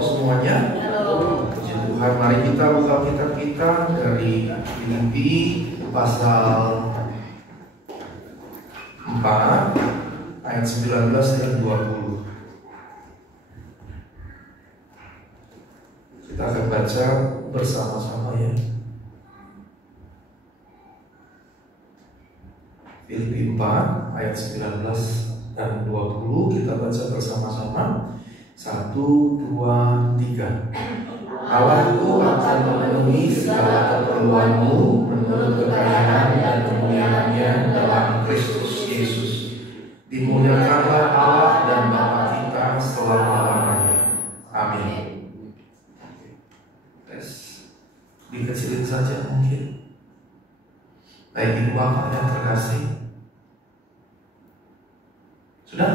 semuanya. Puji Tuhan, mari kita buka kitab kita dari Filipi pasal 4 ayat 19 dan 20. Kita akan baca bersama-sama ya. Filipi 4 ayat 19 dan 20 kita baca bersama-sama. 1, 2, 3. Allahku akan memenuhi segala keperluanmu menurut kekayaan dan kemuliaan-Nya dalam Kristus Yesus. Dimuliakanlah Allah dan Bapa kita selama-lamanya. Amin. Dikecilin saja mungkin. Baik Ibu Bapak yang terkasih. Sudah?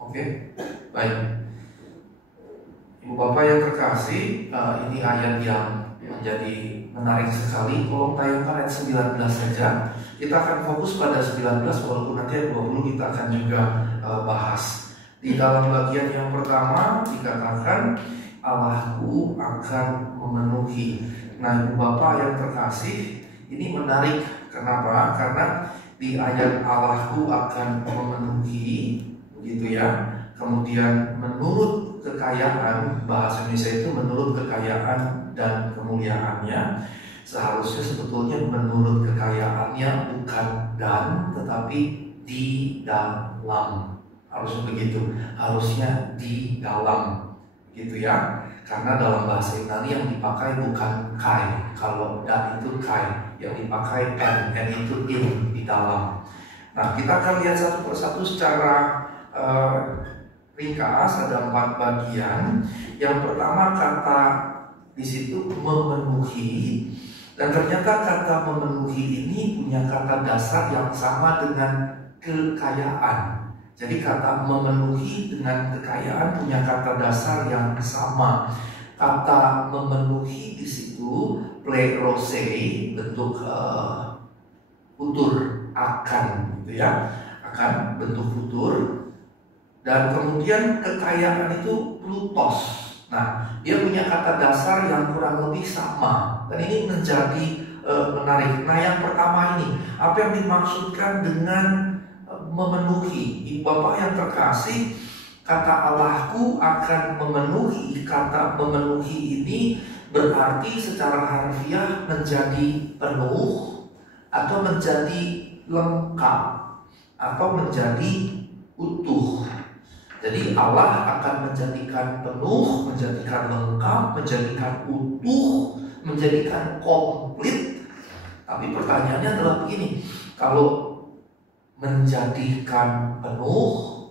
Oke, baik. Ibu Bapak yang terkasih, ini ayat yang menjadi menarik sekali. Tolong tayangkan ayat 19 saja. Kita akan fokus pada 19, walaupun nanti ayat 20 kita akan juga bahas. Di dalam bagian yang pertama dikatakan Allahku akan memenuhi. Nah Ibu Bapak yang terkasih, ini menarik. Kenapa? Karena di ayat Allahku akan memenuhi, begitu ya. Kemudian menurut kekayaan, bahasa Indonesia itu menurut kekayaan dan kemuliaannya. Seharusnya sebetulnya menurut kekayaannya bukan dan, tetapi di dalam. Harusnya begitu. Harusnya di dalam, gitu ya. Karena dalam bahasa Yunani yang dipakai bukan kai. Kalau dan itu kai, yang dipakai and itu in, di dalam. Nah kita akan lihat satu persatu secara ringkas. Ada 4 bagian. Yang pertama kata di situ memenuhi, dan ternyata kata memenuhi ini punya kata dasar yang sama dengan kekayaan. Jadi kata memenuhi dengan kekayaan punya kata dasar yang sama. Kata memenuhi di situ plerosei, bentuk futur, akan, gitu ya, akan bentuk futur. Dan kemudian kekayaan itu plutos. Nah, dia punya kata dasar yang kurang lebih sama. Dan ini menjadi menarik. Nah, yang pertama ini, apa yang dimaksudkan dengan memenuhi? Ibu Bapak yang terkasih, kata Allahku akan memenuhi. Kata memenuhi ini berarti secara harfiah menjadi penuh, atau menjadi lengkap, atau menjadi utuh. Jadi Allah akan menjadikan penuh, menjadikan lengkap, menjadikan utuh, menjadikan komplit. Tapi pertanyaannya adalah begini, kalau menjadikan penuh,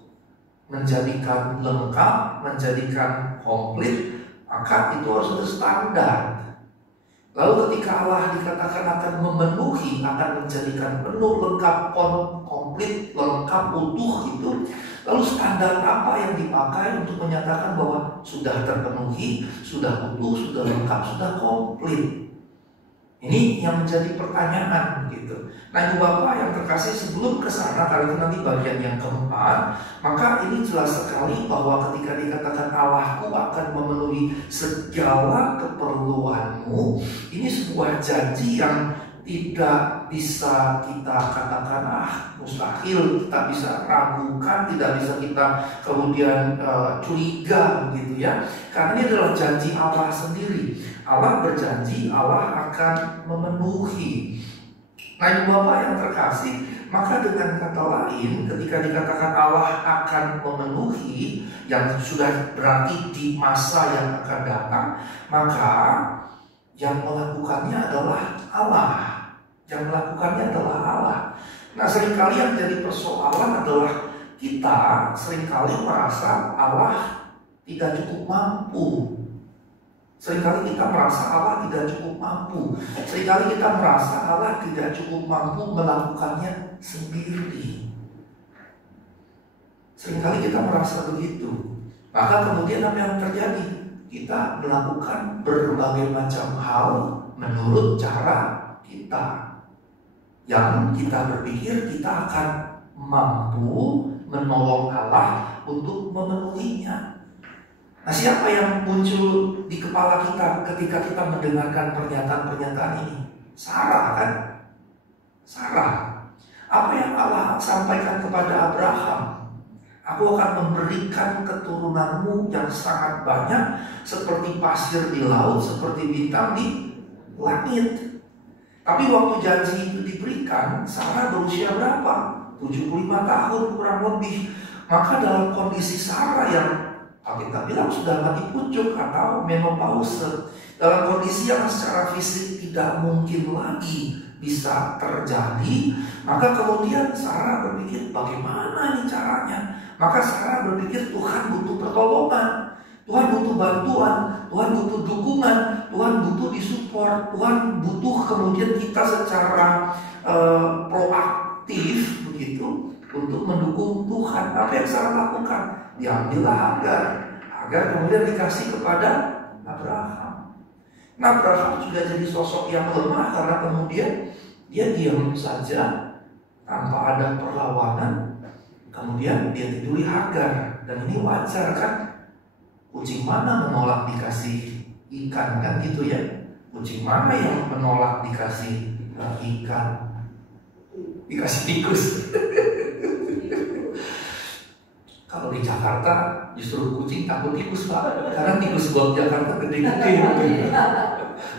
menjadikan lengkap, menjadikan komplit, maka itu harus ada standar. Lalu ketika Allah dikatakan akan memenuhi, akan menjadikan penuh, lengkap, komplit, lengkap, utuh itu, lalu standar apa yang dipakai untuk menyatakan bahwa sudah terpenuhi, sudah utuh, sudah lengkap, sudah komplit? Ini yang menjadi pertanyaan gitu. Nah Ibu Bapak yang terkasih, sebelum ke sana, kali itu nanti bagian yang keempat, maka ini jelas sekali bahwa ketika dikatakan Allahku akan memenuhi segala keperluanmu, ini sebuah janji yang tidak bisa kita katakan mustahil, kita bisa ragukan, tidak bisa kita kemudian curiga begitu ya. Karena ini adalah janji Allah sendiri. Allah berjanji Allah akan memenuhi. Nah Ibu Bapak yang terkasih, maka dengan kata lain, ketika dikatakan Allah akan memenuhi, yang sudah berarti di masa yang akan datang, maka yang melakukannya adalah Allah. Yang melakukannya adalah Allah. Nah seringkali yang jadi persoalan adalah kita seringkali merasa Allah tidak cukup mampu. Seringkali kita merasa Allah tidak cukup mampu. Seringkali kita merasa Allah tidak cukup mampu melakukannya sendiri. Seringkali kita merasa begitu. Maka kemudian apa yang terjadi? Kita melakukan berbagai macam hal menurut cara kita, yang kita berpikir kita akan mampu menolong Allah untuk memenuhinya. Nah, siapa yang muncul di kepala kita ketika kita mendengarkan pernyataan-pernyataan ini? Sarah kan? Sarah. Apa yang Allah sampaikan kepada Abraham? Aku akan memberikan keturunanmu yang sangat banyak, seperti pasir di laut, seperti bintang di langit. Tapi waktu janji itu diberikan, Sarah berusia berapa? 75 tahun kurang lebih. Maka dalam kondisi Sarah yang kita bilang sudah mati pucuk atau menopause, dalam kondisi yang secara fisik tidak mungkin lagi bisa terjadi, maka kemudian Sarah berpikir bagaimana ini caranya. Maka Sarah berpikir Tuhan butuh pertolongan, Tuhan butuh bantuan, Tuhan butuh dukungan, Tuhan butuh disupport, Tuhan butuh kemudian kita secara proaktif begitu untuk mendukung Tuhan. Apa yang Sarah lakukan? Diambillah Hagar kemudian dikasih kepada Abraham. Nah, Abraham juga jadi sosok yang lemah karena kemudian dia diam saja tanpa ada perlawanan. Kemudian dia tiduri Hagar, dan ini wajar kan? Kucing mana menolak dikasih ikan kan gitu ya? Kucing mana yang menolak dikasih ikan? Dikasih tikus. Kalau di Jakarta justru kucing takut tikus Pak, karena tikus buat Jakarta gede-gede.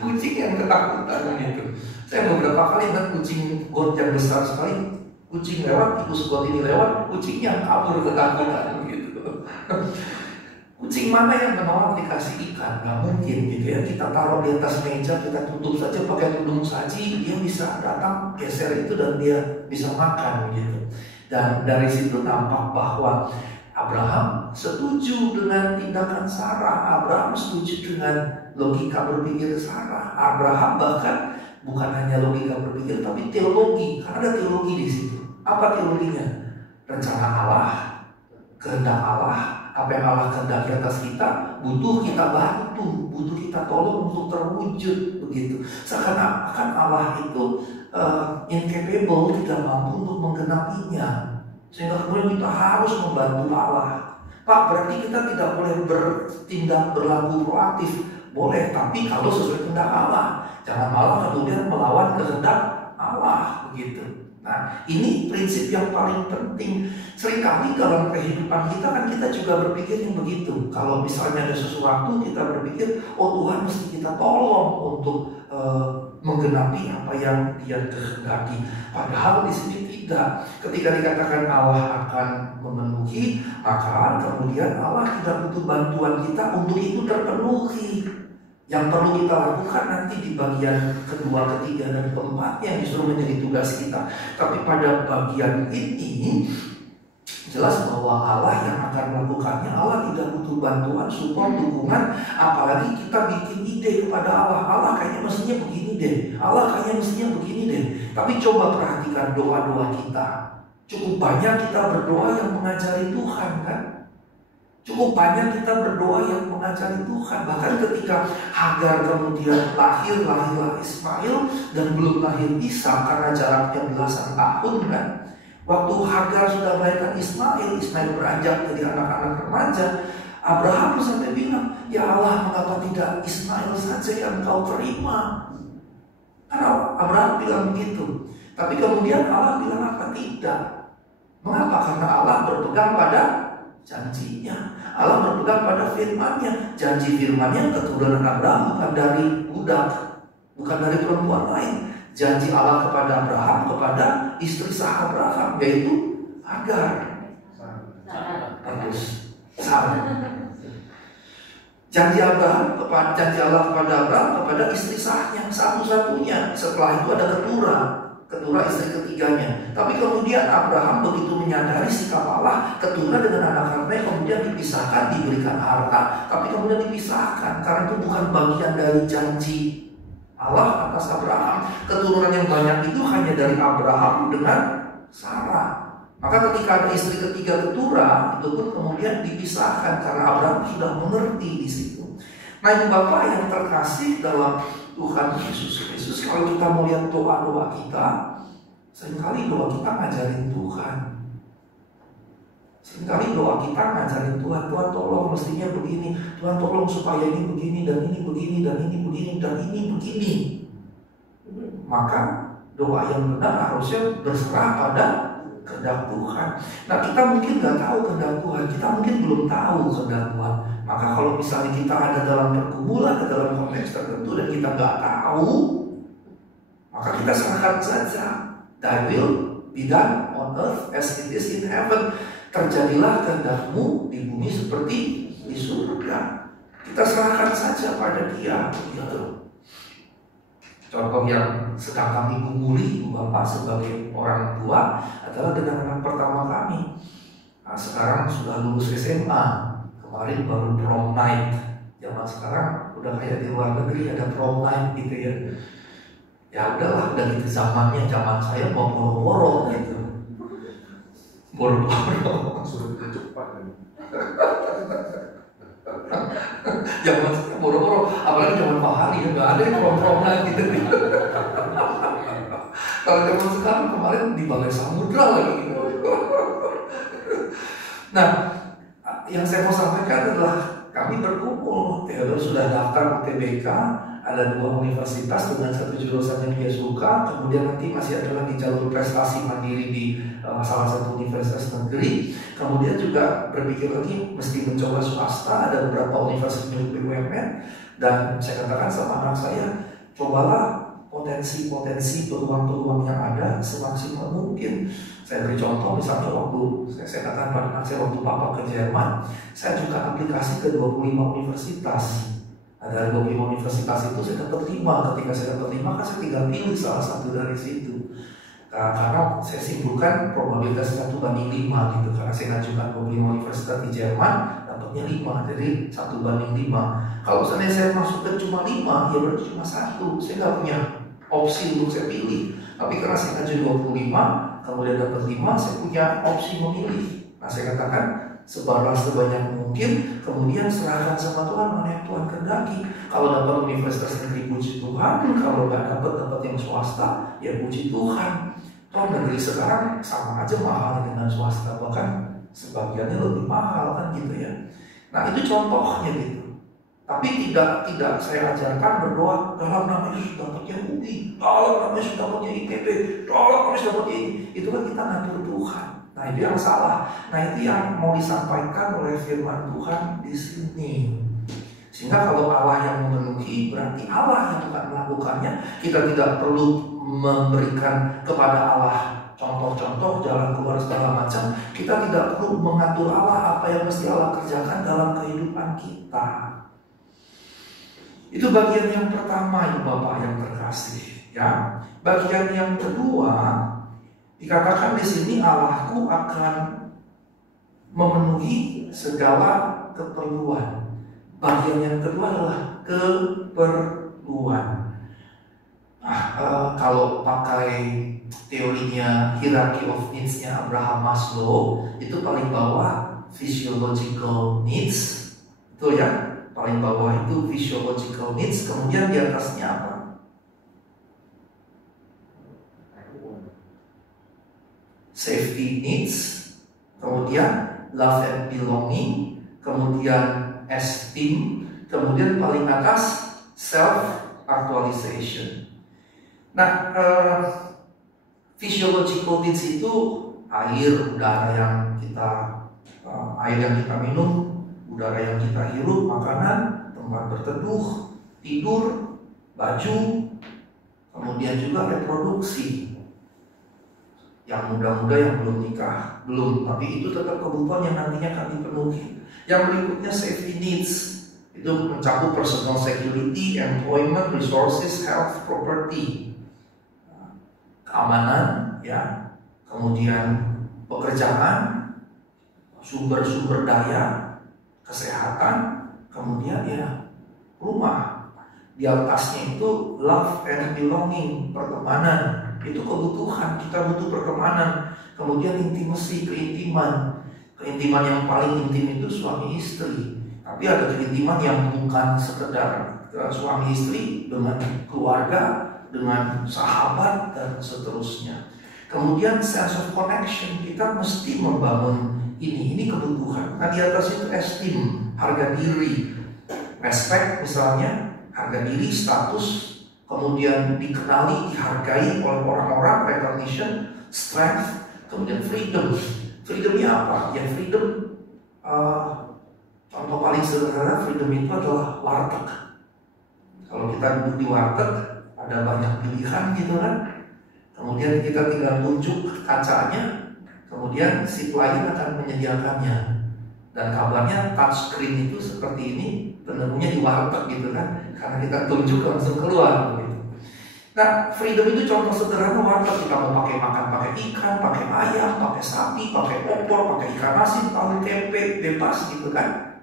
Kucing yang ketakutan gitu. Saya beberapa kali lihat kucing got yang besar sekali, kucing lewat, tikus got ini lewat, kucingnya kabur ketakutan gitu. Kucing mana yang menolak dikasih ikan? Gak mungkin gitu ya. Kita taruh di atas meja, kita tutup saja pakai tudung saji, dia bisa datang geser itu dan dia bisa makan gitu. Dan dari situ nampak bahwa Abraham setuju dengan tindakan Sarah. Abraham setuju dengan logika berpikir Sarah. Abraham bahkan bukan hanya logika berpikir, tapi teologi. Karena ada teologi di situ. Apa teologinya? Rencana Allah, kehendak Allah, apa yang Allah kehendaki atas kita, butuh kita bantu, butuh kita tolong untuk terwujud begitu. Seakan-akan Allah itu incapable, tidak mampu untuk menggenapinya. Sehingga kemudian kita harus membantu Allah. Pak, berarti kita tidak boleh bertindak berlaku proaktif. Boleh, tapi kalau sesuai kehendak Allah. Jangan malah kemudian melawan kehendak Allah begitu. Nah, ini prinsip yang paling penting. Seringkali dalam kehidupan kita kan kita juga berpikir yang begitu. Kalau misalnya ada sesuatu kita berpikir, oh Tuhan mesti kita tolong untuk menggenapi apa yang Dia kehendaki. Padahal di sini tidak. Ketika dikatakan Allah akan memenuhi, maka kemudian Allah tidak butuh bantuan kita untuk itu terpenuhi. Yang perlu kita lakukan nanti di bagian kedua, ketiga, dan keempat yang justru menjadi tugas kita. Tapi pada bagian ini jelas bahwa Allah yang akan melakukannya. Allah tidak butuh bantuan, support, dukungan. Apalagi kita bikin ide kepada Allah. Allah kayaknya mestinya begini deh, Allah kayaknya mestinya begini deh. Tapi coba perhatikan doa-doa kita. Cukup banyak kita berdoa yang mengajari Tuhan kan? Cukup banyak kita berdoa yang mengajari Tuhan. Bahkan ketika Hagar kemudian lahirlah Ismail dan belum lahir Isa karena jaraknya belasan tahun kan. Waktu Hagar sudah melahirkan Ismail beranjak jadi anak-anak remaja, Abraham sampai bilang, ya Allah, mengapa tidak Ismail saja yang kau terima? Karena Abraham bilang begitu. Tapi kemudian Allah bilang apa? Tidak. Mengapa? Karena Allah berpegang pada janjinya. Allah berpegang pada firman-Nya. Janji firman-Nya keturunan Abraham bukan dari budak, bukan dari perempuan lain. Janji Allah kepada Abraham, kepada istri sah Abraham, yaitu Hagar. Bagus. Janji Allah kepada Abraham, kepada istri sahnya satu-satunya. Setelah itu ada keturah istri ketiganya. Tapi kemudian Abraham begitu menyadari sikap Allah, keturah dengan anak-anaknya kemudian dipisahkan, diberikan harta, tapi kemudian dipisahkan karena itu bukan bagian dari janji Allah atas Abraham. Keturunan yang banyak itu hanya dari Abraham dengan Sarah. Maka ketika ada istri ketiga keturah, itu pun kemudian dipisahkan karena Abraham sudah mengerti di situ. Nah, Ibu Bapak yang terkasih dalam Tuhan Yesus Kristus, kalau kita mau lihat doa-doa kita, seringkali doa kita ngajarin Tuhan. Seringkali doa kita ngajarin Tuhan, Tuhan tolong mestinya begini, Tuhan tolong supaya ini begini, dan ini begini, dan ini begini, dan ini begini. Maka doa yang benar harusnya berserah pada kehendak Tuhan. Nah, kita mungkin nggak tahu kehendak Tuhan, kita mungkin belum tahu kehendak Tuhan. Maka kalau misalnya kita ada dalam pergumulan, ada dalam konteks tertentu dan kita nggak tahu, maka kita serahkan saja. Thy will be done on earth as it is in heaven. Terjadilah kehendak-Mu di bumi seperti di surga. Kita serahkan saja pada Dia, gitu. Contoh yang sedang kami gumuli, Bapak sebagai orang tua adalah dengan anak pertama kami. Nah, sekarang sudah lulus SMA, kemarin baru prom night. Zaman sekarang udah kayak di luar negeri ada prom night gitu ya. Ya udahlah, udah gitu zamannya, zaman saya mau boro-boro gitu. Boro-boro suruh cepat kan. Zaman saya boro-boro, apalagi zaman Pak Hari ya, nggak ada yang prom night gitu. Kalau zaman sekarang kemarin di Balai Samudra lagi gitu. Nah, yang saya mau sampaikan adalah kami berkumpul, Theodor sudah daftar UTBK, ada 2 universitas dengan 1 jurusan yang dia suka, kemudian nanti masih ada lagi jalur prestasi mandiri di salah satu universitas negeri, kemudian juga berpikir lagi mesti mencoba swasta, ada beberapa universitas milik BUMN, dan saya katakan sama anak saya, cobalah potensi-potensi peluang-peluang yang ada semaksimal mungkin. Saya beri contoh, misalnya waktu saya katakan pada anak saya waktu Papa ke Jerman, saya juga aplikasi ke 25 universitas. Ada 25 universitas itu saya dapat 5. Ketika saya dapat 5 kan saya tinggal pilih salah satu dari situ. Karena saya simpulkan probabilitas 1:5 gitu. Karena saya ngajukan 25 universitas di Jerman, dapatnya 5. Jadi 1:5. Kalau misalnya saya masuk ke cuma 5, ya berarti cuma 1. Saya nggak punya opsi untuk saya pilih. Tapi karena saya ngajuin 25, kemudian dapat 5, saya punya opsi memilih. Nah, saya katakan sebarlah sebanyak mungkin, kemudian serahkan sama Tuhan mana yang Tuhan kehendaki. Kalau dapat universitas negeri, puji Tuhan. Kalau nggak dapat yang swasta, ya puji Tuhan. Toh negeri sekarang sama aja mahal dengan swasta, bahkan sebagiannya lebih mahal kan gitu ya. Nah, itu contohnya gitu. Tapi tidak saya ajarkan berdoa dalam nama Yesus dapatnya UI, dalam nama Yesus dapatnya IPB, dalam nama Yesus dapatnya ini. Itu kan kita ngatur Tuhan. Nah, itu yang salah. Nah, itu yang mau disampaikan oleh firman Tuhan di sini. Sehingga kalau Allah yang memenuhi, berarti Allah yang akan melakukannya. Kita tidak perlu memberikan kepada Allah contoh-contoh jalan keluar segala macam. Kita tidak perlu mengatur Allah apa yang mesti Allah kerjakan dalam kehidupan kita. Itu bagian yang pertama, Ibu Bapak yang terkasih, ya. Bagian yang kedua, dikatakan di sini Allahku akan memenuhi segala keperluan. Bagian yang kedua adalah keperluan. Kalau pakai teorinya hierarchy of needs-nya Abraham Maslow, itu paling bawah physiological needs, itu ya. Paling bawah itu physiological needs, kemudian di atasnya apa? Safety needs, kemudian love and belonging, kemudian esteem, kemudian paling atas self actualization. Nah, physiological needs itu air, udara yang kita minum, udara yang kita hirup, makanan, tempat berteduh, tidur, baju, kemudian juga reproduksi. Yang muda-muda yang belum nikah, belum, tapi itu tetap kebutuhan yang nantinya akan dipenuhi. Yang berikutnya safety needs, itu mencakup personal security, employment, resources, health, property, keamanan, ya, kemudian pekerjaan, sumber-sumber daya, kesehatan, kemudian ya rumah. Di atasnya itu love and belonging, pertemanan, itu kebutuhan, kita butuh pertemanan. Kemudian intimacy, keintiman yang paling intim itu suami istri. Tapi ada keintiman yang bukan sekedar suami istri dengan keluarga, dengan sahabat dan seterusnya. Kemudian sense of connection, kita mesti membangun ini kebutuhan. Nah di atas itu esteem, harga diri, respect misalnya, harga diri, status, kemudian dikenali, dihargai oleh orang-orang, recognition, strength, kemudian freedom. Freedomnya apa? Ya freedom, contoh paling sederhana freedom itu adalah warteg. Kalau kita duduk di warteg, ada banyak pilihan gitu kan. Kemudian kita tinggal tunjuk kacanya, kemudian si pelayan akan menyediakannya. Dan kabarnya touchscreen itu seperti ini, penemunya di warteg gitu kan, karena kita tunjuk langsung keluar gitu. Nah, freedom itu contoh sederhana warteg. Kita mau pakai makan pakai ikan, pakai ayam, pakai sapi, pakai opor, pakai ikan asin, tahu tempe, bebas gitu kan.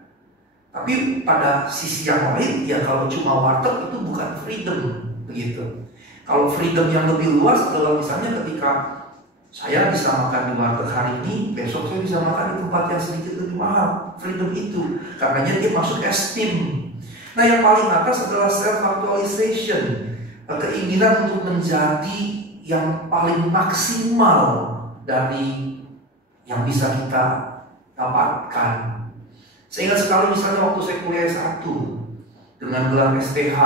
Tapi pada sisi yang lain, ya kalau cuma warteg itu bukan freedom begitu. Kalau freedom yang lebih luas adalah misalnya ketika saya bisa makan di warteg hari ini, besok saya bisa makan di tempat yang sedikit lebih mahal. Freedom itu, karenanya dia masuk esteem. Nah yang paling atas adalah self-actualization, keinginan untuk menjadi yang paling maksimal dari yang bisa kita dapatkan. Saya ingat sekali misalnya waktu saya kuliah S1 dengan gelar STH,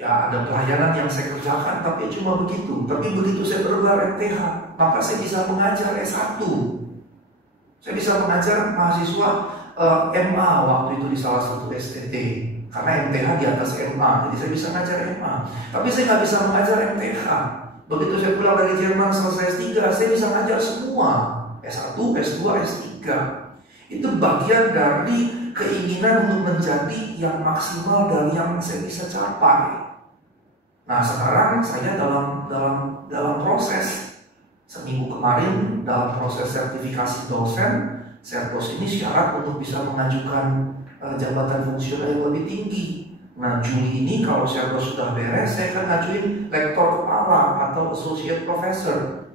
ya ada pelayanan yang saya kerjakan tapi cuma begitu. Tapi begitu saya bergelar MTH, maka saya bisa mengajar S1. Saya bisa mengajar mahasiswa MA waktu itu di salah satu STT. Karena MTH di atas MA, jadi saya bisa mengajar MA. Tapi saya nggak bisa mengajar MTH. Begitu saya pulang dari Jerman selesai S3, saya bisa mengajar semua, S1, S2, S3. Itu bagian dari keinginan untuk menjadi yang maksimal dari yang saya bisa capai. Nah sekarang saya dalam proses, seminggu kemarin dalam proses sertifikasi dosen. Sertos ini syarat untuk bisa mengajukan jabatan fungsional yang lebih tinggi. Nah Juli ini kalau Sertos sudah beres, saya akan ngajuin lektor kepala atau associate professor.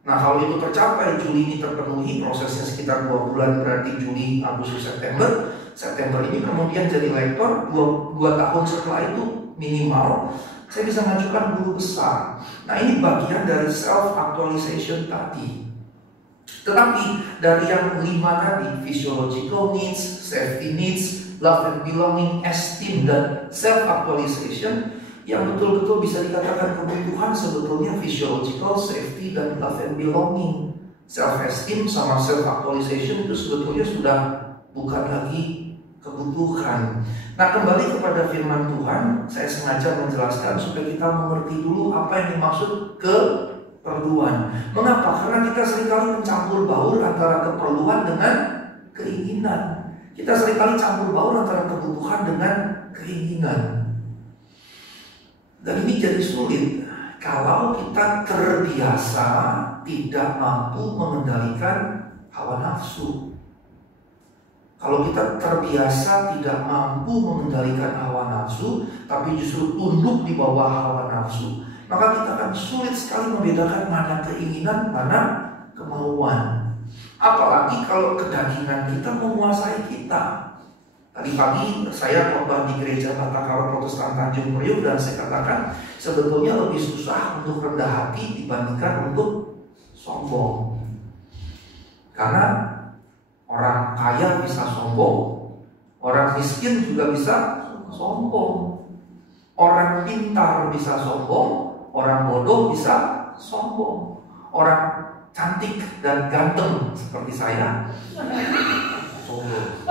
Nah kalau itu tercapai, Juli ini terpenuhi, prosesnya sekitar 2 bulan, berarti Juli, Agustus, September. September ini kemudian jadi lektor, 2 tahun setelah itu minimal saya bisa mengajukan guru besar. Nah ini bagian dari self-actualization tadi. Tetapi dari yang 5 tadi, physiological needs, safety needs, love and belonging, esteem, dan self-actualization, yang betul-betul bisa dikatakan kebutuhan sebetulnya physiological, safety, dan love and belonging. Self-esteem sama self-actualization itu sebetulnya sudah bukan lagi kebutuhan. Nah kembali kepada firman Tuhan, saya sengaja menjelaskan supaya kita mengerti dulu apa yang dimaksud keperluan. Mengapa? Karena kita seringkali mencampur baur antara keperluan dengan keinginan. Kita seringkali campur baur antara kebutuhan dengan keinginan. Dan ini jadi sulit kalau kita terbiasa tidak mampu mengendalikan hawa nafsu. Kalau kita terbiasa tidak mampu mengendalikan hawa nafsu, tapi justru tunduk di bawah hawa nafsu, maka kita akan sulit sekali membedakan mana keinginan, mana kemauan. Apalagi kalau kedagingan kita menguasai kita. Tadi pagi saya khotbah di gereja Batakara Protestan Tanjung Priok, dan saya katakan sebetulnya lebih susah untuk rendah hati dibandingkan untuk sombong. Karena orang kaya bisa sombong, orang miskin juga bisa sombong, orang pintar bisa sombong, orang bodoh bisa sombong, orang cantik dan ganteng seperti saya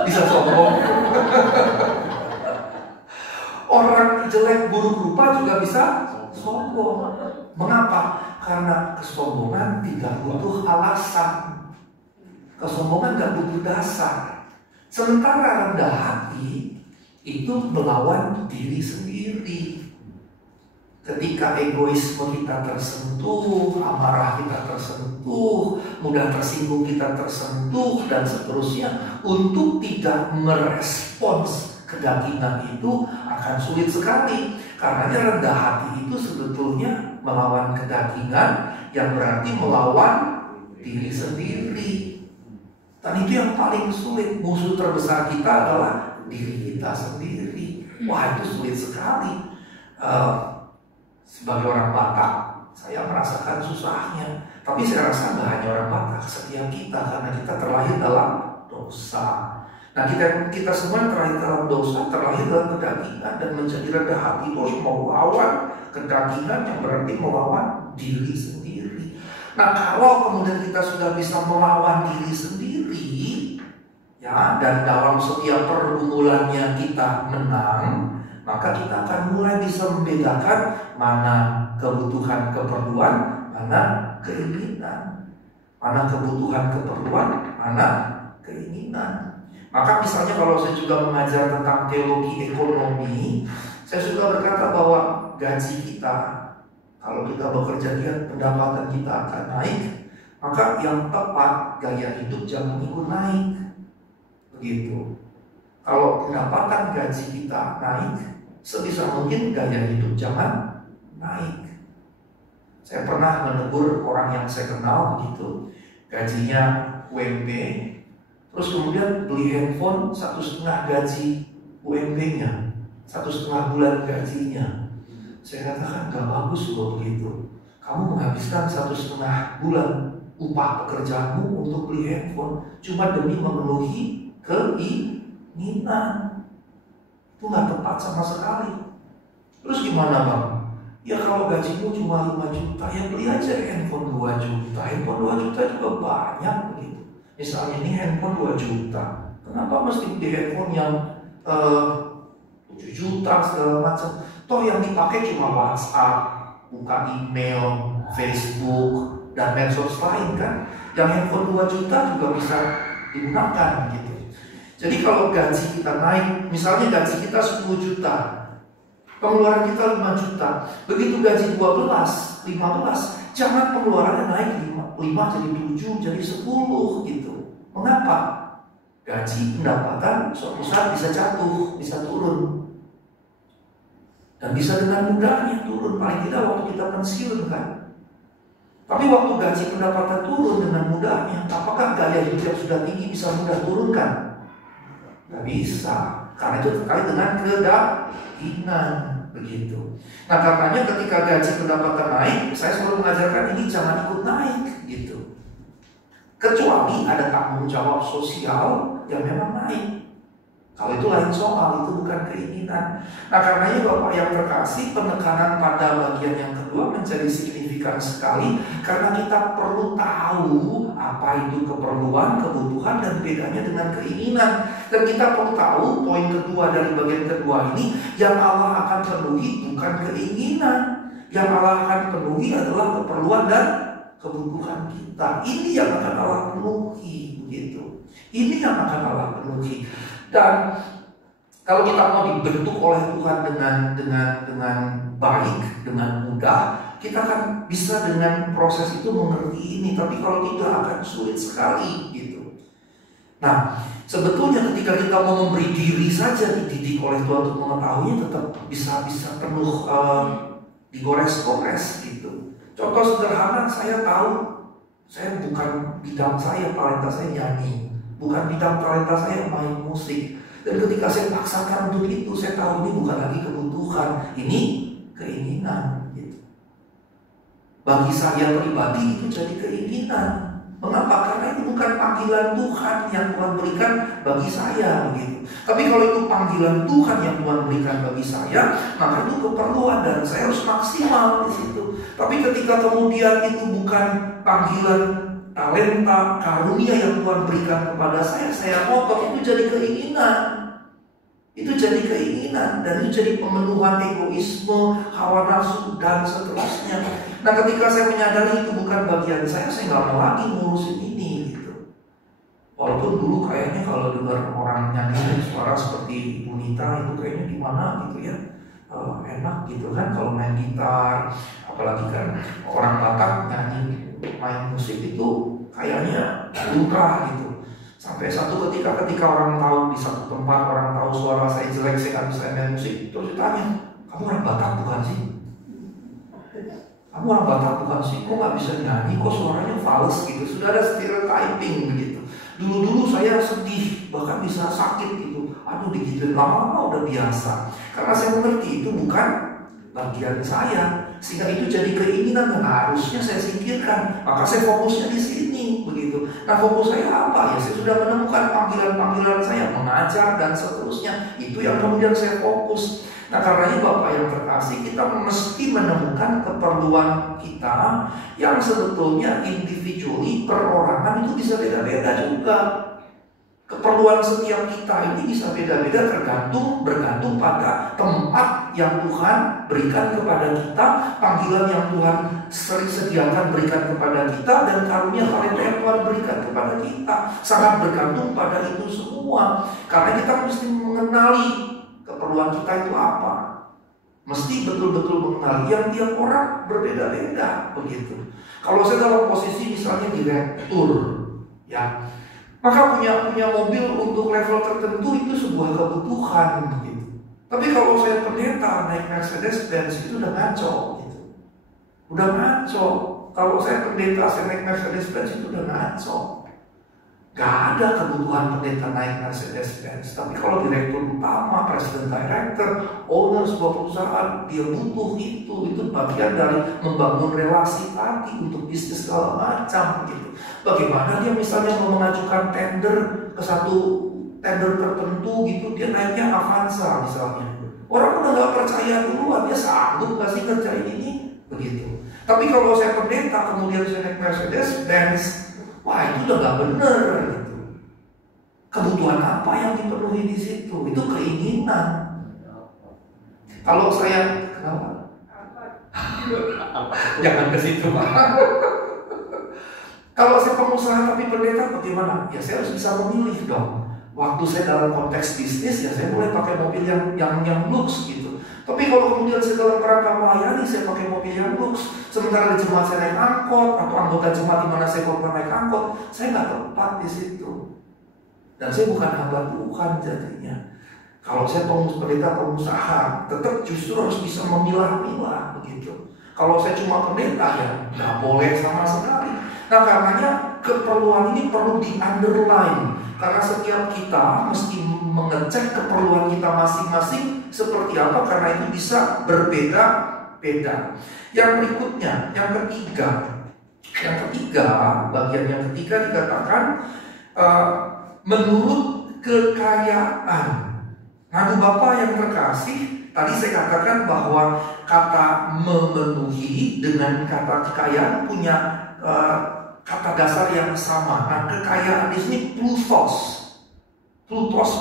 bisa sombong. Orang jelek buruk rupa juga bisa sombong. Mengapa? Karena kesombongan tidak butuh alasan. Kesombongan tidak butuh dasar. Sementara rendah hati itu melawan diri sendiri. Ketika egoisme kita tersentuh, amarah kita tersentuh, mudah tersinggung kita tersentuh, dan seterusnya, untuk tidak merespons kedagingan itu akan sulit sekali. Karena rendah hati itu sebetulnya melawan kedagingan, yang berarti melawan diri sendiri. Dan itu yang paling sulit. Musuh terbesar kita adalah diri kita sendiri. Wah, itu sulit sekali. Sebagai orang Batak, saya merasakan susahnya. Tapi saya rasa nggak hanya orang Batak, setiap kita, karena kita terlahir dalam dosa. Nah, kita semua terlahir dalam dosa, terlahir dalam kedagingan, dan menjadi rendah hati itu harus melawan kedagingan, yang berarti melawan diri sendiri. Nah, kalau kemudian kita sudah bisa melawan diri sendiri, ya, dan dalam setiap pergumulannya kita menang, maka kita akan mulai bisa membedakan mana kebutuhan keperluan, mana keinginan, mana kebutuhan keperluan, mana keinginan. Maka misalnya kalau saya juga mengajar tentang teologi ekonomi, saya suka berkata bahwa gaji kita, kalau kita bekerja, lihat pendapatan kita akan naik, maka yang tepat gaya hidup jangan ikut naik. Begitu. Kalau pendapatan gaji kita naik, sebisa mungkin gaya hidup jangan naik. Saya pernah menegur orang yang saya kenal begitu, gajinya UMP, terus kemudian beli handphone 1,5 gaji UMP-nya, 1,5 bulan gajinya. Saya katakan gak bagus loh begitu. Kamu menghabiskan 1,5 bulan upah pekerjaanmu untuk beli handphone cuma demi memenuhi keinginan. Itu gak tepat sama sekali. Terus gimana bang? Ya kalau gajimu cuma 5 juta, ya beli aja handphone 2 juta. Handphone 2 juta juga banyak begitu. Misalnya ini handphone 2 juta, kenapa mesti beli handphone yang 7 juta segala macam? Toh yang dipakai cuma WhatsApp, buka email, Facebook, dan medsos lain kan. Yang handphone 2 juta juga bisa digunakan gitu. Jadi kalau gaji kita naik, misalnya gaji kita 10 juta, pengeluaran kita 5 juta. Begitu gaji 12, 15, jangan pengeluarannya naik 5 jadi 7, jadi 10 gitu. Mengapa? Gaji pendapatan suatu saat bisa jatuh, bisa turun. Dan bisa dengan mudahnya turun, paling tidak waktu kita pensiun kan. Tapi waktu gaji pendapatan turun dengan mudahnya, apakah gaya hidup yang sudah tinggi bisa mudah turunkan? Gak bisa, karena itu terkait dengan kedagingan begitu. Nah karenanya ketika gaji pendapatan naik, saya selalu mengajarkan ini jangan ikut naik gitu. Kecuali ada tanggung jawab sosial yang memang naik. Kalau itu lain soal, itu bukan keinginan. Nah karenanya Bapak yang terkasih, penekanan pada bagian yang kedua menjadi signifikan sekali, karena kita perlu tahu apa itu keperluan, kebutuhan, dan bedanya dengan keinginan. Dan kita perlu tahu poin kedua dari bagian kedua ini, yang Allah akan penuhi bukan keinginan. Yang Allah akan penuhi adalah keperluan dan kebutuhan kita. Ini yang akan Allah penuhi begitu. Ini yang akan Allah penuhi. Dan kalau kita mau dibentuk oleh Tuhan dengan baik, dengan mudah, kita akan bisa dengan proses itu mengerti ini. Tapi kalau tidak akan sulit sekali gitu. Nah, sebetulnya ketika kita mau memberi diri saja dididik oleh Tuhan untuk mengetahuinya, tetap bisa penuh digores-gores gitu. Contoh sederhana, saya tahu saya bukan bidang saya, talenta saya nyanyi, bukan bidang talenta saya main musik. Dan ketika saya paksakan untuk itu, saya tahu ini bukan lagi kebutuhan, ini keinginan gitu. Bagi saya pribadi itu jadi keinginan. Mengapa? Karena itu bukan panggilan Tuhan yang Tuhan berikan bagi saya begitu. Tapi kalau itu panggilan Tuhan yang Tuhan berikan bagi saya, maka itu keperluan dan saya harus maksimal di situ. Tapi ketika kemudian itu bukan panggilan talenta, karunia yang Tuhan berikan kepada saya ngotot, itu jadi keinginan. Itu jadi keinginan dan itu jadi pemenuhan egoisme, hawa nafsu, dan seterusnya. Nah ketika saya menyadari itu bukan bagian saya nggak mau lagi ngurusin ini gitu. Walaupun dulu kayaknya kalau dengar orang nyanyi suara seperti Ibu Nita itu kayaknya gimana gitu ya, enak gitu kan kalau main gitar. Apalagi kan orang Batak nyanyi, main musik itu kayaknya lumrah gitu. Sampai satu ketika orang tahu di satu tempat, orang tahu suara saya jelek, saya nggak bisa main musik, terus ditanya, kamu orang Batak bukan sih? Kamu orang Batak bukan sih? Kok nggak bisa nyanyi? Kok suaranya fals gitu? Sudah ada stereotyping begitu. Dulu saya sedih, bahkan bisa sakit gitu. Aduh digituin, lama-lama udah biasa. Karena saya mengerti itu bukan bagian saya. sehingga itu jadi keinginan yang harusnya saya singkirkan. Maka saya fokusnya di sini, begitu. Nah, fokus saya apa? Ya saya sudah menemukan panggilan-panggilan saya mengajar dan seterusnya. Itu yang kemudian saya fokus. Nah, karena itu Bapak yang terkasih, kita mesti menemukan keperluan kita yang sebetulnya individually, perorangan itu bisa beda-beda juga. Keperluan setiap kita ini bisa beda-beda bergantung pada tempat yang Tuhan berikan kepada kita, panggilan yang Tuhan sediakan berikan kepada kita, dan karunia talenta yang Tuhan berikan kepada kita. Sangat bergantung pada itu semua. Karena kita mesti mengenali keperluan kita itu apa. Mesti betul-betul mengenali yang tiap orang berbeda-beda, begitu. Kalau saya dalam posisi misalnya direktur, ya, maka punya mobil untuk level tertentu itu sebuah kebutuhan, begitu. Tapi kalau saya pendeta naik Mercedes-Benz itu udah ngaco, gitu. Udah ngaco. Kalau saya pendeta saya naik Mercedes-Benz itu udah ngaco. Gak ada kebutuhan pendeta naik Mercedes-Benz. Tapi kalau direktur utama, presiden director, owner sebuah perusahaan, dia butuh itu bagian dari membangun relasi tadi untuk bisnis segala macam, gitu. Bagaimana dia misalnya mau mengajukan tender ke satu tender tertentu, gitu, dia naiknya Avanza misalnya. Orang udah gak percaya duluan, dia sanggup gak sih kerjain ini, begitu. Tapi kalau saya pendeta kemudian saya naik Mercedes-Benz, wah itu udah gak bener, gitu. Kebutuhan apa yang dipenuhi di situ? Itu keinginan. Kalau saya, kenapa? Jangan ke situ, Pak. Kalau saya pengusaha tapi pendeta bagaimana? Ya saya harus bisa memilih dong. Waktu saya dalam konteks bisnis, ya saya boleh pakai mobil yang lux, gitu. Tapi kalau kemudian saya dalam kerangka melayani, saya pakai mobil yang lux. Sementara di jemaat saya naik angkot, atau anggota jemaat di mana saya pernah naik angkot, saya nggak tepat di situ. Dan saya bukan hamba Tuhan jadinya. Kalau saya pendeta pengusaha, tetap justru harus bisa memilah-milah, begitu. Kalau saya cuma pendeta, ya nggak boleh sama sekali. Nah, karenanya keperluan ini perlu di-underline. Karena setiap kita mesti mengecek keperluan kita masing-masing seperti apa, karena itu bisa berbeda-beda. Yang berikutnya, yang ketiga, bagian yang ketiga dikatakan menurut kekayaan. Nah, Bapak yang terkasih, tadi saya katakan bahwa kata memenuhi dengan kata kekayaan punya kata dasar yang sama. Nah, kekayaan di sini plutos,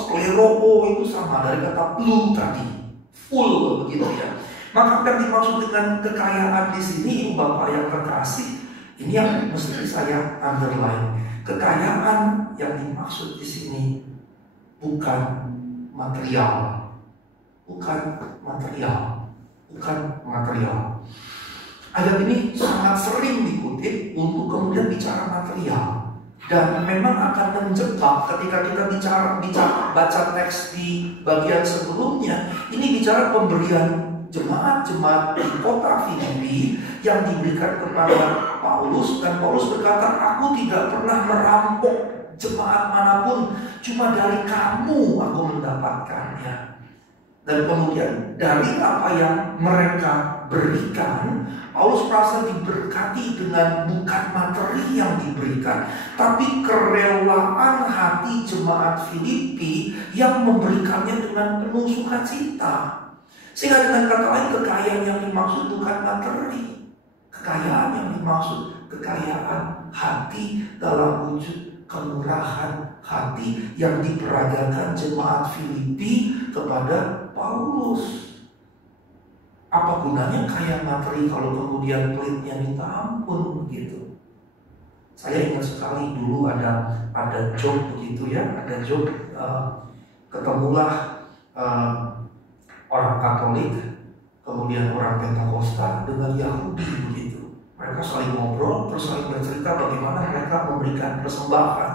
pleroo itu sama dari kata plu tadi, full, begitu ya. Maka yang dimaksud dengan kekayaan di sini, Bapak yang terkasih, ini yang mesti saya underline. Kekayaan yang dimaksud di sini bukan material, Ayat ini sangat sering dikutip untuk kemudian bicara material, dan memang akan menjebak ketika kita baca teks di bagian sebelumnya. Ini bicara pemberian jemaat-jemaat di kota Filipi yang diberikan kepada Paulus, dan Paulus berkata, aku tidak pernah merampok jemaat manapun, cuma dari kamu aku mendapatkannya. Dan kemudian dari apa yang mereka berikan, Paulus merasa diberkati dengan bukan materi yang diberikan, tapi kerelaan hati jemaat Filipi yang memberikannya dengan penuh sukacita. Sehingga dengan kata lain, kekayaan yang dimaksud bukan materi. Kekayaan yang dimaksud kekayaan hati dalam wujud kemurahan hati yang diperagakan jemaat Filipi kepada Paulus. Apa gunanya kaya materi kalau kemudian pelitnya minta ampun, begitu? Saya ingat sekali dulu ada job begitu ya, ada job ketemulah orang Katolik, kemudian orang Pentakosta dengan Yahudi, begitu. Mereka saling ngobrol, terus saling bercerita bagaimana mereka memberikan persembahan.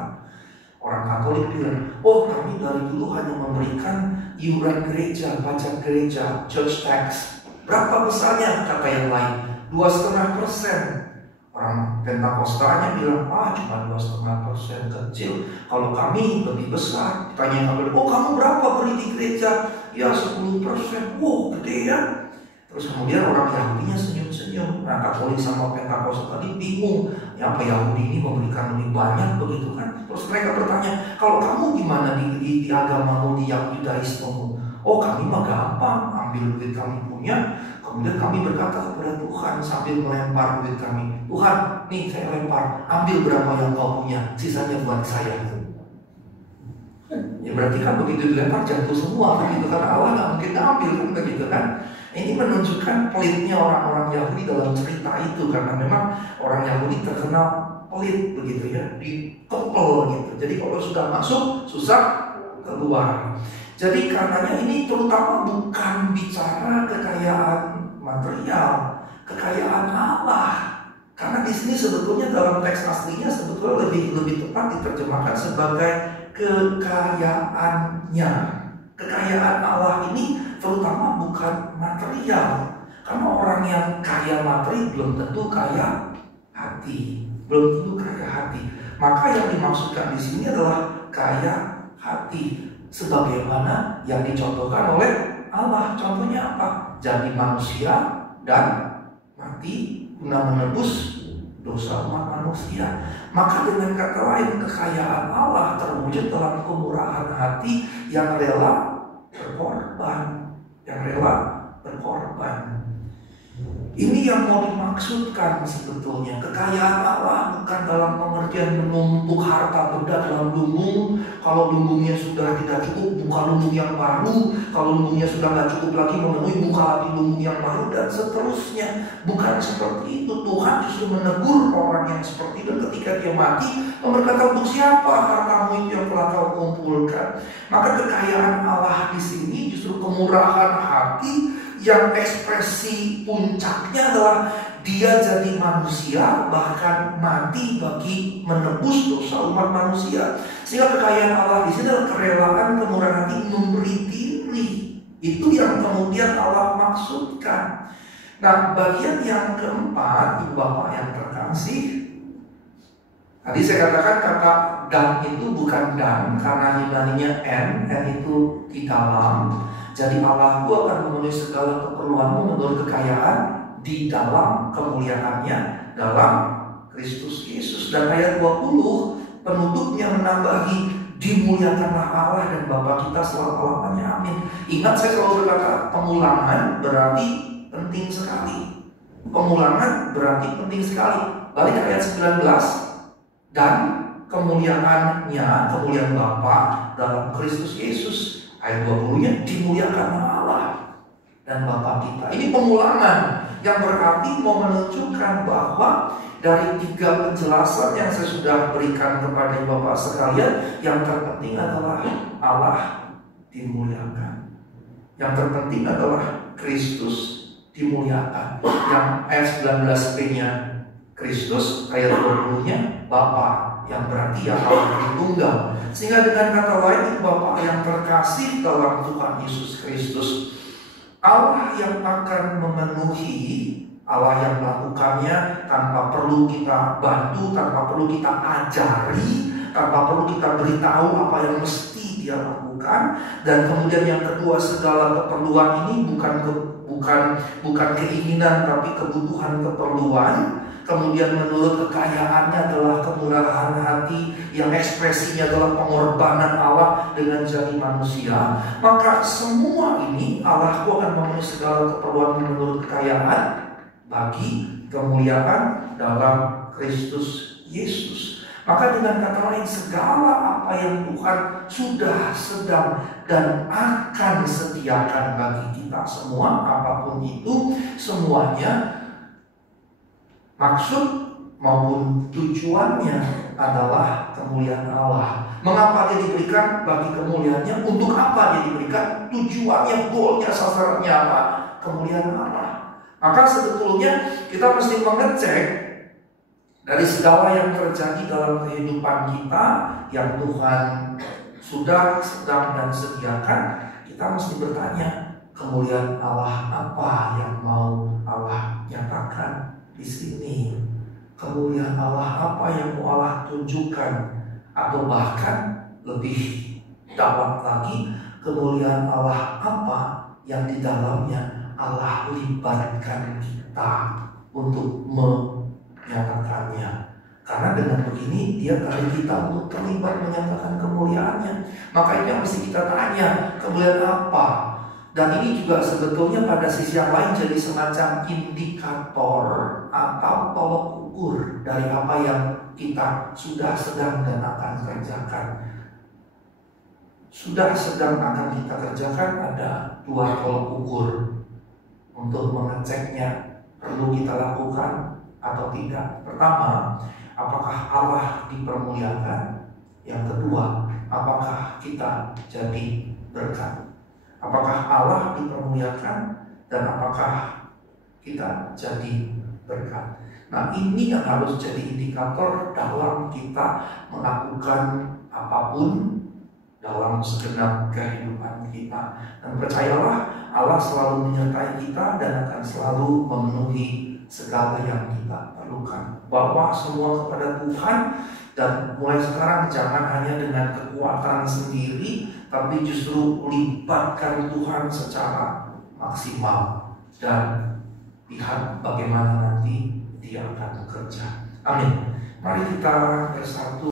Orang Katolik bilang, oh kami dari dulu hanya memberikan iuran gereja, pajak gereja, church tax. Berapa besarnya? Kata yang lain, 2,5%. Orang Pentakostanya bilang, cuma 2,5%, kecil. Kalau kami lebih besar. Tanya yang Katolik, oh kamu berapa beri di gereja? Ya 10%. Wow, gede ya. Terus kemudian orang Yahudinya senyum-senyum. Nah, Katolik sama Pentakosta tadi bingung, ya apa Yahudi ini memberikan lebih banyak begitu kan? Terus mereka bertanya, kalau kamu gimana di agamamu, di Yudaismemu? Oh, kami mah gampang, ambil duit kami punya, kemudian kami berkata kepada Tuhan sambil melempar duit kami, Tuhan, nih saya lempar, ambil berapa yang kau punya, sisanya buat saya. Ya berarti kan begitu dilempar jatuh semua begitu, karena Allah nggak mungkin ambil kan begitu kan? Ini menunjukkan pelitnya orang-orang Yahudi dalam cerita itu, karena memang orang Yahudi terkenal pelit begitu ya, dikepel gitu. Jadi kalau sudah masuk susah keluar. Jadi karenanya ini terutama bukan bicara kekayaan material, kekayaan Allah. Karena di sini sebetulnya dalam teks aslinya sebetulnya lebih tepat diterjemahkan sebagai kekayaannya. Kekayaan Allah ini terutama bukan material. Karena orang yang kaya materi belum tentu kaya hati, belum tentu kaya hati. Maka yang dimaksudkan di sini adalah kaya hati, sebagaimana yang dicontohkan oleh Allah. Contohnya apa? Jadi manusia dan mati guna menebus dosa umat manusia. Maka dengan kata lain, kekayaan Allah terwujud dalam kemurahan hati yang rela berkorban, Ini yang mau dimaksudkan sebetulnya. Kekayaan Allah bukan dalam pengertian menumpuk harta benda dalam lumbung. Kalau lumbungnya sudah tidak cukup, buka lumbung yang baru. Kalau lumbungnya sudah tidak cukup lagi memenuhi, buka lagi lumbung yang baru, dan seterusnya. Bukan seperti itu. Tuhan justru menegur orang yang seperti itu ketika dia mati. Berkata, untuk siapa hartamu itu yang telah kau kumpulkan? Maka kekayaan Allah di sini justru kemurahan hati, yang ekspresi puncaknya adalah dia jadi manusia, bahkan mati bagi menebus dosa umat manusia. Sehingga kekayaan Allah di sini adalah kerelaan, kemurahan hati, memberi diri. Itu yang kemudian Allah maksudkan. Nah, bagian yang keempat, Ibu Bapak yang terkasih, tadi saya katakan kata dan itu bukan dan, karena Yunaninya n itu di dalam. Jadi Allahku akan memenuhi segala keperluanmu menurut kekayaan di dalam kemuliaannya dalam Kristus Yesus. Dan ayat 20 penutupnya menambahi, dimuliakanlah Allah dan Bapa kita selama-lamanya, amin. Ingat, saya selalu berkata pengulangan berarti penting sekali. Pengulangan berarti penting sekali. Balik ayat 19, dan kemuliaannya, kemuliaan Bapa dalam Kristus Yesus. Ayat 20-nya, dimuliakanlah Allah dan Bapa kita. Ini pengulangan yang berarti mau menunjukkan bahwa dari 3 penjelasan yang saya sudah berikan kepada Bapak sekalian, yang terpenting adalah Allah dimuliakan. Yang terpenting adalah Kristus dimuliakan. Yang ayat 19b-nya Kristus, ayat 20-nya Bapa, yang berarti ya Allah Tritunggal. Sehingga dengan kata lain, Bapak yang terkasih dalam Tuhan Yesus Kristus, Allah yang akan memenuhi, Allah yang melakukannya tanpa perlu kita bantu, tanpa perlu kita ajari, tanpa perlu kita beritahu apa yang mesti dia lakukan. Dan kemudian yang kedua, segala keperluan ini bukan keinginan tapi kebutuhan keperluan. Kemudian menurut kekayaannya adalah kemurahan hati, yang ekspresinya adalah pengorbanan Allah dengan jadi manusia. Maka semua ini Allah akan memenuhi segala keperluan menurut kekayaan bagi kemuliaan dalam Kristus Yesus. Maka dengan kata lain, segala apa yang Tuhan sudah, sedang, dan akan sediakan bagi kita semua, apapun itu, semuanya maksud maupun tujuannya adalah kemuliaan Allah. Mengapa dia diberikan? Bagi kemuliaannya. Untuk apa dia diberikan? Tujuannya, goalnya, sasarannya apa? Kemuliaan Allah. Maka sebetulnya kita mesti mengecek dari segala yang terjadi dalam kehidupan kita yang Tuhan sudah, sedang, dan sediakan. Kita mesti bertanya, kemuliaan Allah apa yang mau Allah nyatakan di sini? Kemuliaan Allah apa yang mau Allah tunjukkan? Atau bahkan lebih dalam lagi, kemuliaan Allah apa yang di dalamnya Allah libatkan kita untuk menyatakannya. Karena dengan begini dia tarik kita untuk terlibat menyatakan kemuliaannya. Maka ini yang mesti kita tanya, kemuliaan apa? Dan ini juga sebetulnya pada sisi yang lain jadi semacam indikator atau tolok ukur dari apa yang kita sudah sedang dan akan kerjakan. Sudah sedang akan kita kerjakan ada dua tolok ukur untuk mengeceknya perlu kita lakukan atau tidak. Pertama, apakah Allah dipermuliakan? Yang kedua, apakah kita jadi berkat? Apakah Allah dipermuliakan dan apakah kita jadi berkat? Nah, ini yang harus jadi indikator dalam kita melakukan apapun dalam segenap kehidupan kita. Dan percayalah, Allah selalu menyertai kita dan akan selalu memenuhi segala yang kita perlukan. Bawa semua kepada Tuhan, dan mulai sekarang jangan hanya dengan kekuatan sendiri, tapi justru libatkan Tuhan secara maksimal dan lihat bagaimana nanti Dia akan bekerja. Amin. Mari kita bersatu.